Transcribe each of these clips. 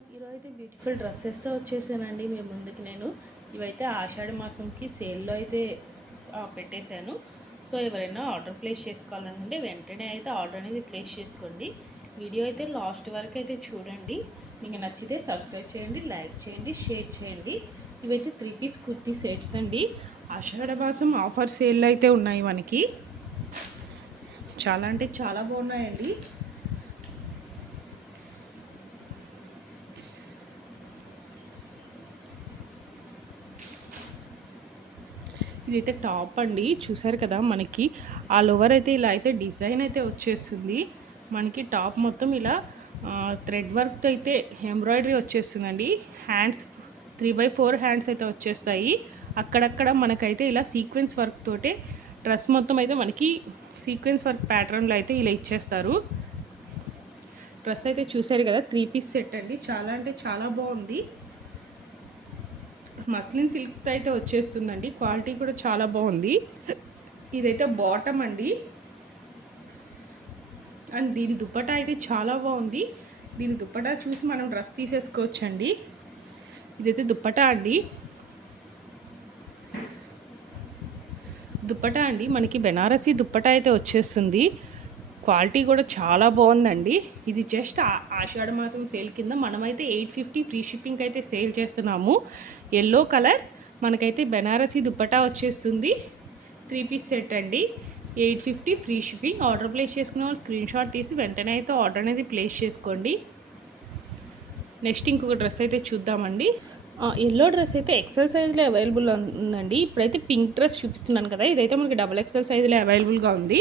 ఈరోజు అయితే బ్యూటిఫుల్ డ్రెస్సెస్తో వచ్చేసానండి మీ ముందుకి నేను. ఇవైతే ఆషాఢ మాసంకి సేల్లో అయితే పెట్టేశాను. సో ఎవరైనా ఆర్డర్ ప్లేస్ చేసుకోవాలంటే వెంటనే అయితే ఆర్డర్ అనేది ప్లేస్ చేసుకోండి. వీడియో అయితే లాస్ట్ వరకు అయితే చూడండి. మీకు నచ్చితే సబ్స్క్రైబ్ చేయండి, లైక్ చేయండి, షేర్ చేయండి. ఇవైతే 3 పీస్ కుర్తీ సెట్స్ అండి. ఆషాఢ మాసం ఆఫర్ సేల్ అయితే ఉన్నాయి మనకి. చాలా అంటే చాలా బాగున్నాయండి. ఇదైతే టాప్ అండి, చూసారు కదా. మనకి ఆల్ ఓవర్ అయితే ఇలా అయితే డిజైన్ అయితే వచ్చేస్తుంది. మనకి టాప్ మొత్తం ఇలా థ్రెడ్ వర్క్తో అయితే ఎంబ్రాయిడరీ వచ్చేస్తుందండి. హ్యాండ్స్ 3/4 హ్యాండ్స్ అయితే వచ్చేస్తాయి. అక్కడక్కడ మనకైతే ఇలా సీక్వెన్స్ వర్క్ తోటే డ్రెస్ మొత్తం అయితే మనకి సీక్వెన్స్ వర్క్ ప్యాటర్న్లో అయితే ఇలా ఇచ్చేస్తారు. డ్రెస్ అయితే చూసారు కదా, 3 పీస్ సెట్ అండి. చాలా అంటే చాలా బాగుంది. మస్లిన్ సిల్క్తో అయితే వచ్చేస్తుందండి. క్వాలిటీ కూడా చాలా బాగుంది. ఇదైతే బాటమ్ అండి. అండ్ దీని దుప్పటా అయితే చాలా బాగుంది. దీని దుప్పటా చూసి మనం డ్రెస్ తీసేసుకోవచ్చండి. ఇదైతే దుప్పటా అండి. దుప్పటా అండి మనకి బెనారసీ దుప్పటా అయితే వచ్చేస్తుంది. క్వాలిటీ కూడా చాలా బాగుందండి. ఇది జస్ట్ ఆషాఢ మాసం సేల్ కింద మనమైతే 850 ఫ్రీ షిప్పింగ్ అయితే సేల్ చేస్తున్నాము. ఎల్లో కలర్ మనకైతే బెనారసీ దుప్పటా వచ్చేస్తుంది. 3 పీస్ సెట్ అండి. 850 ఫ్రీ షిప్పింగ్. ఆర్డర్ ప్లేస్ చేసుకున్న వాళ్ళు స్క్రీన్ షాట్ తీసి వెంటనే అయితే ఆర్డర్ అనేది ప్లేస్ చేసుకోండి. నెక్స్ట్ ఇంకొక డ్రెస్ అయితే చూద్దామండి. ఎల్లో డ్రెస్ అయితే ఎక్సెల్ సైజులో అవైలబుల్ ఉందండి. ఇప్పుడైతే పింక్ డ్రెస్ చూపిస్తున్నాను కదా, ఇదైతే మనకి XXL సైజులో అవైలబుల్గా ఉంది.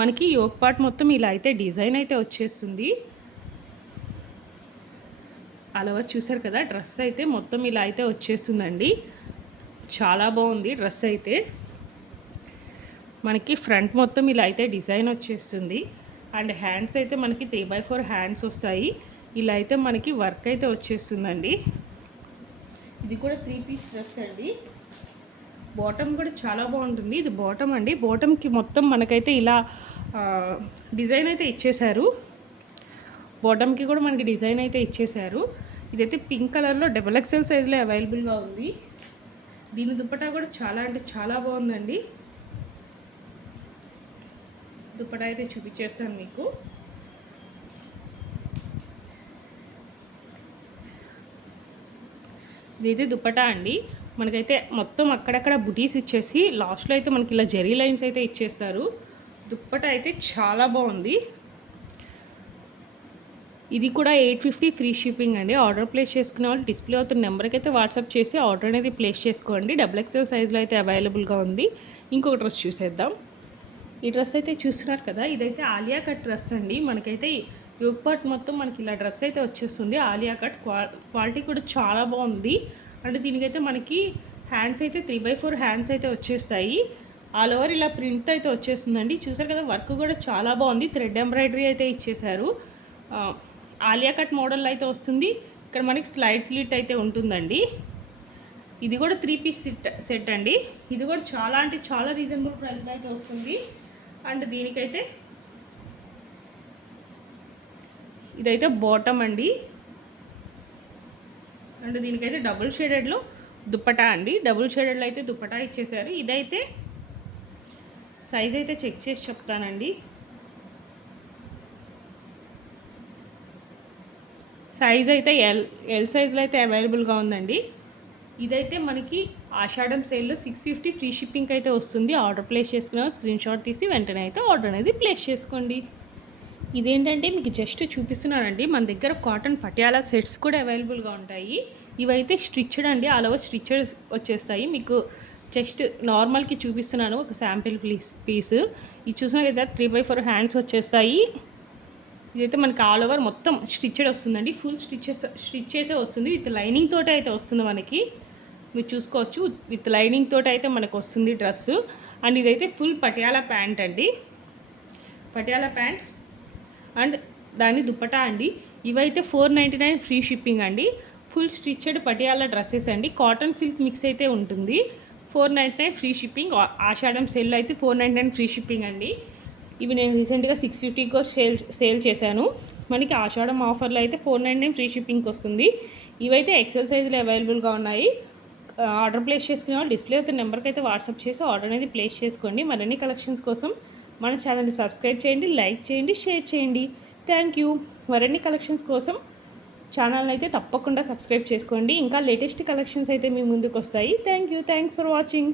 మనకి యోక్ పార్ట్ మొత్తం ఇలా అయితే డిజైన్ అయితే వచ్చేస్తుంది. అలా చూసారు కదా, డ్రెస్ అయితే మొత్తం ఇలా అయితే వచ్చేస్తుందండి. చాలా బాగుంది డ్రెస్ అయితే. మనకి ఫ్రంట్ మొత్తం ఇలా అయితే డిజైన్ వచ్చేస్తుంది. అండ్ హ్యాండ్స్ అయితే మనకి 3/4 హ్యాండ్స్ వస్తాయి. ఇలా అయితే మనకి వర్క్ అయితే వచ్చేస్తుందండి. ఇది కూడా 3 పీస్ డ్రెస్ అండి. బాటమ్ కూడా చాలా బాగుంటుంది. ఇది బాటమ్ అండి. బాటమ్కి మొత్తం మనకైతే ఇలా డిజైన్ అయితే ఇచ్చేశారు. బాటమ్కి కూడా మనకి డిజైన్ అయితే ఇచ్చేశారు. ఇదైతే పింక్ కలర్లో XXL సైజులో అవైలబుల్గా ఉంది. దీని దుప్పటా కూడా చాలా అంటే చాలా బాగుందండి. దుప్పటా అయితే చూపించేస్తాను మీకు. ఇదైతే దుప్పటా అండి. మనకైతే మొత్తం అక్కడక్కడ బుటీస్ ఇచ్చేసి లాస్ట్లో అయితే మనకి ఇలా జెరీ లైన్స్ అయితే ఇచ్చేస్తారు. దుప్పటా అయితే చాలా బాగుంది. ఇది కూడా 850 ఫ్రీ షిప్పింగ్ అండి. ఆర్డర్ ప్లేస్ చేసుకునే వాళ్ళు డిస్ప్లే అవుతున్న నెంబర్కి అయితే వాట్సాప్ చేసి ఆర్డర్ అనేది ప్లేస్ చేసుకోండి. XXL సైజులో అయితే అవైలబుల్గా ఉంది. ఇంకొక డ్రెస్ చూసేద్దాం. ఈ డ్రెస్ అయితే చూస్తున్నారు కదా, ఇదైతే ఆలియా కట్ డ్రెస్ అండి. మనకైతే యోక్ పార్ట్ మొత్తం మనకి ఇలా డ్రెస్ అయితే వచ్చేస్తుంది. ఆలియా కట్ క్వాలిటీ కూడా చాలా బాగుంది. అంటే దీనికైతే మనకి హ్యాండ్స్ అయితే 3/4 హ్యాండ్స్ అయితే వచ్చేస్తాయి. ఆల్ ఓవర్ ఇలా ప్రింట్ అయితే వచ్చేస్తుందండి. చూసారు కదా, వర్క్ కూడా చాలా బాగుంది. థ్రెడ్ ఎంబ్రాయిడరీ అయితే ఇచ్చేశారు. ఆలియా కట్ మోడల్ అయితే వస్తుంది. ఇక్కడ మనకి స్లైడ్ స్లిట్ అయితే ఉంటుందండి. ఇది కూడా 3 పీస్ సెట్ అండి. ఇది కూడా చాలా అంటే చాలా రీజనబుల్ ప్రైస్లో అయితే వస్తుంది. అండ్ దీనికైతే ఇదైతే బాటమ్ అండి. అండ్ దీనికైతే డబుల్ షేడెడ్లో దుప్పటా అండి. డబుల్ షేడెడ్లో అయితే దుప్పటా ఇచ్చేసారు. ఇదైతే సైజ్ అయితే చెక్ చేసి చెప్తానండి. సైజ్ అయితే ఎల్ సైజులో అయితే అవైలబుల్గా ఉందండి. ఇదైతే మనకి ఆషాఢం సేల్లో 650 ఫ్రీ షిప్పింగ్ అయితే వస్తుంది. ఆర్డర్ ప్లేస్ చేసుకున్న స్క్రీన్ షాట్ తీసి వెంటనే అయితే ఆర్డర్ అనేది ప్లేస్ చేసుకోండి. ఇదేంటంటే మీకు జస్ట్ చూపిస్తున్నానండి. మన దగ్గర కాటన్ పటియాలా సెట్స్ కూడా అవైలబుల్గా ఉంటాయి. ఇవైతే స్టిచ్డ్ అండి. ఆల్ ఓవర్ స్టిచ్డ్ వచ్చేస్తాయి. మీకు జస్ట్ నార్మల్కి చూపిస్తున్నాను ఒక శాంపిల్ పీస్. ఇది చూసినా కదా 3/4 హ్యాండ్స్ వచ్చేస్తాయి. ఇదైతే మనకి ఆల్ ఓవర్ మొత్తం స్టిచ్డ్ వస్తుందండి. ఫుల్ స్టిచ్ చేసే వస్తుంది. విత్ లైనింగ్ తోటి అయితే వస్తుంది మనకి. మీరు చూసుకోవచ్చు, విత్ లైనింగ్ తోటి అయితే మనకు వస్తుంది డ్రెస్. అండ్ ఇదైతే ఫుల్ పటియాలా ప్యాంట్ అండి. పటియాలా ప్యాంట్ అండ్ దాని దుప్పటా అండి. ఇవైతే 499 ఫ్రీ షిప్పింగ్ అండి. ఫుల్ స్టిచ్డ్ పటియాలా డ్రెస్సెస్ అండి. కాటన్ సిల్క్ మిక్స్ అయితే ఉంటుంది. 499 ఫ్రీ షిప్పింగ్. ఆషాఢం సేల్లో అయితే 499 ఫ్రీ షిప్పింగ్ అండి. ఇవి నేను రీసెంట్గా 650 సేల్ చేశాను. మనకి ఆషాఢం ఆఫర్లో అయితే 499 ఫ్రీ షిప్పింగ్కి వస్తుంది. ఇవైతే ఎక్సెల్ సైజులో అవైలబుల్గా ఉన్నాయి. ఆర్డర్ ప్లేస్ చేసుకునే వాళ్ళు డిస్ప్లే అవుతున్న నెంబర్కి అయితే వాట్సాప్ చేసి ఆర్డర్ అనేది ప్లేస్ చేసుకోండి. మరిన్ని కలెక్షన్స్ కోసం మన ఛానల్ని సబ్స్క్రైబ్ చేయండి, లైక్ చేయండి, షేర్ చేయండి. Thank you. మరిన్ని కలెక్షన్స్ కోసం ఛానల్ని అయితే తప్పకుండా సబ్స్క్రైబ్ చేసుకోండి. ఇంకా లేటెస్ట్ కలెక్షన్స్ అయితే మీ ముందుకు వస్తాయి. Thank you. Thanks for watching.